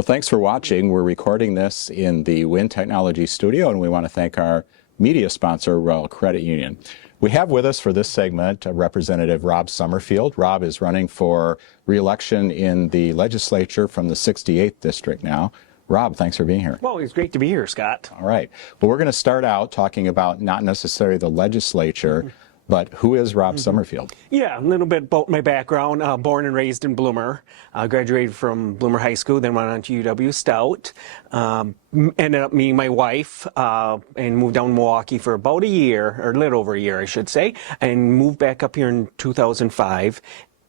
Well, thanks for watching. We're recording this in the Wind Technology studio, and we want to thank our media sponsor, Royal Credit Union. We have with us for this segment Representative Rob Summerfield. Rob is running for re-election in the legislature from the 68th district now. Rob, thanks for being here. Well, it's great to be here, Scott. All right. Well, we're going to start out talking about not necessarily the legislature, but who is Rob Summerfield? Yeah, a little bit about my background. Born and raised in Bloomer. Graduated from Bloomer High School, then went on to UW Stout. Ended up meeting my wife and moved down to Milwaukee for about a year, or a little over a year, I should say, and moved back up here in 2005.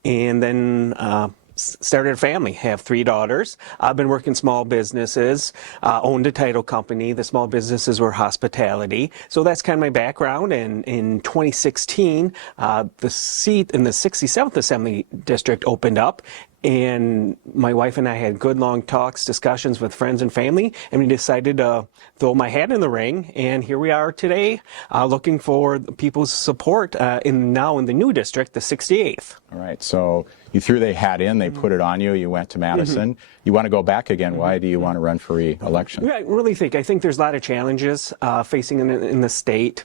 And then started a family, have 3 daughters. I've been working small businesses, owned a title company. The small businesses were hospitality. So that's kind of my background. And in 2016, the seat in the 67th Assembly District opened up. And my wife and I had good long talks, discussions with friends and family, and we decided to throw my hat in the ring. And here we are today, looking for people's support now in the new district, the 68th. All right, so you threw the hat in, they put it on you, you went to Madison. You want to go back again. Why do you want to run for re-election? Yeah, I think there's a lot of challenges facing in the state.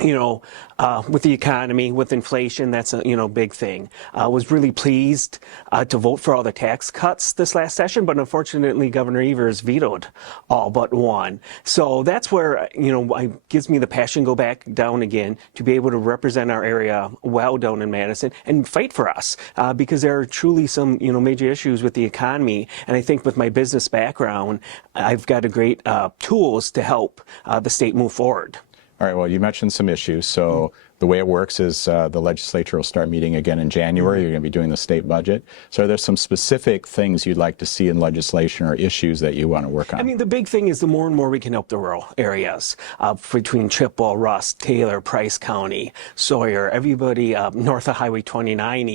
With the economy, with inflation, that's a big thing. I was really pleased to vote for all the tax cuts this last session, but unfortunately Governor Evers vetoed all but one. So that's where, it gives me the passion to go back down again to be able to represent our area well down in Madison and fight for us because there are truly some, major issues with the economy. And I think with my business background, I've got a great tools to help the state move forward. All right, well, you mentioned some issues. So the way it works is the legislature will start meeting again in January. You're going to be doing the state budget. So are there some specific things you'd like to see in legislation or issues that you want to work on? I mean, the big thing is the more and more we can help the rural areas between Chippewa, Rusk, Taylor, Price County, Sawyer, everybody north of Highway 29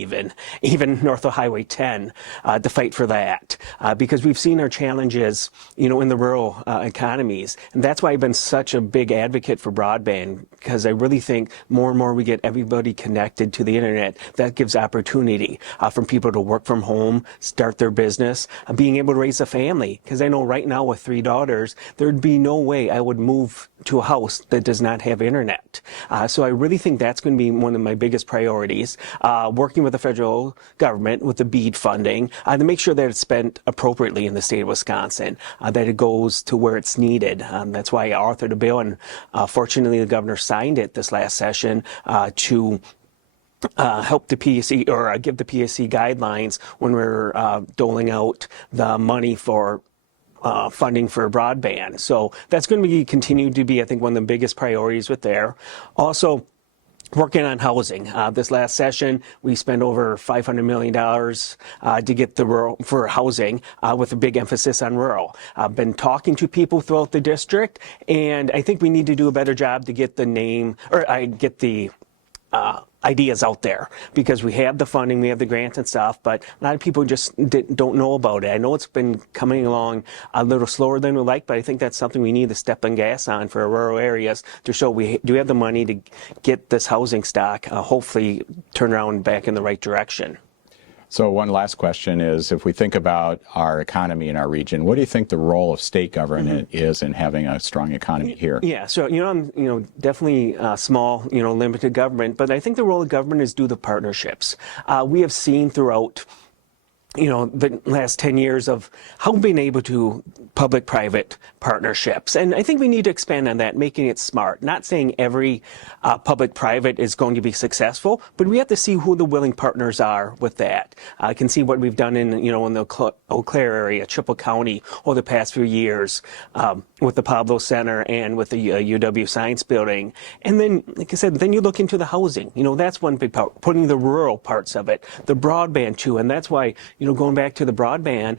even north of Highway 10 to fight for that. Because we've seen our challenges, in the rural economies. And that's why I've been such a big advocate for broadband, because I really think more and more we get everybody connected to the internet, that gives opportunity for people to work from home, start their business, being able to raise a family. Because I know right now with 3 daughters, there'd be no way I would move to a house that does not have internet. So I really think that's going to be one of my biggest priorities, working with the federal government with the BEAD funding to make sure that it's spent appropriately in the state of Wisconsin, that it goes to where it's needed. That's why I authored a bill, and fortunately the governor signed it this last session to help the PSC or give the PSC guidelines when we're doling out the money for funding for broadband. So that's going to continue to be, I think, one of the biggest priorities with there. Also, working on housing. This last session, we spent over $500 million to get the rural for housing, with a big emphasis on rural. I've been talking to people throughout the district, and I think we need to do a better job to get the get the ideas out there, because we have the funding, we have the grants and stuff, but a lot of people just don't know about it. I know it's been coming along a little slower than we like, but I think that's something we need to step on gas on for our rural areas to show we do have the money to get this housing stock hopefully turn around back in the right direction. So one last question is, if we think about our economy in our region, what do you think the role of state government is in having a strong economy here? Yeah, so I'm definitely small, limited government, but I think the role of government is do the partnerships. We have seen throughout the last 10 years of how we've been able to public-private partnerships. And I think we need to expand on that, making it smart. Not saying every public-private is going to be successful, but we have to see who the willing partners are with that. I can see what we've done in the Eau Claire area, Chippewa County, over the past few years with the Pablo Center and with the UW Science Building. And then, like I said, then you look into the housing. That's one big part, putting the rural parts of it, the broadband too. And that's why, going back to the broadband,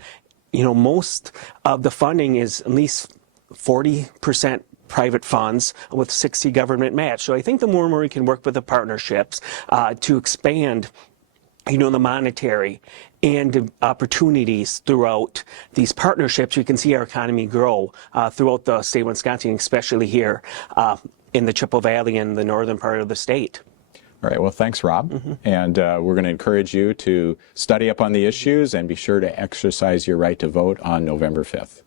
most of the funding is at least 40% private funds with 60 government match. So I think the more and more we can work with the partnerships to expand, the monetary and the opportunities throughout these partnerships, we can see our economy grow throughout the state of Wisconsin, especially here in the Chippewa Valley and the northern part of the state. All right, well, thanks, Rob. And we're going to encourage you to study up on the issues and be sure to exercise your right to vote on November 5th.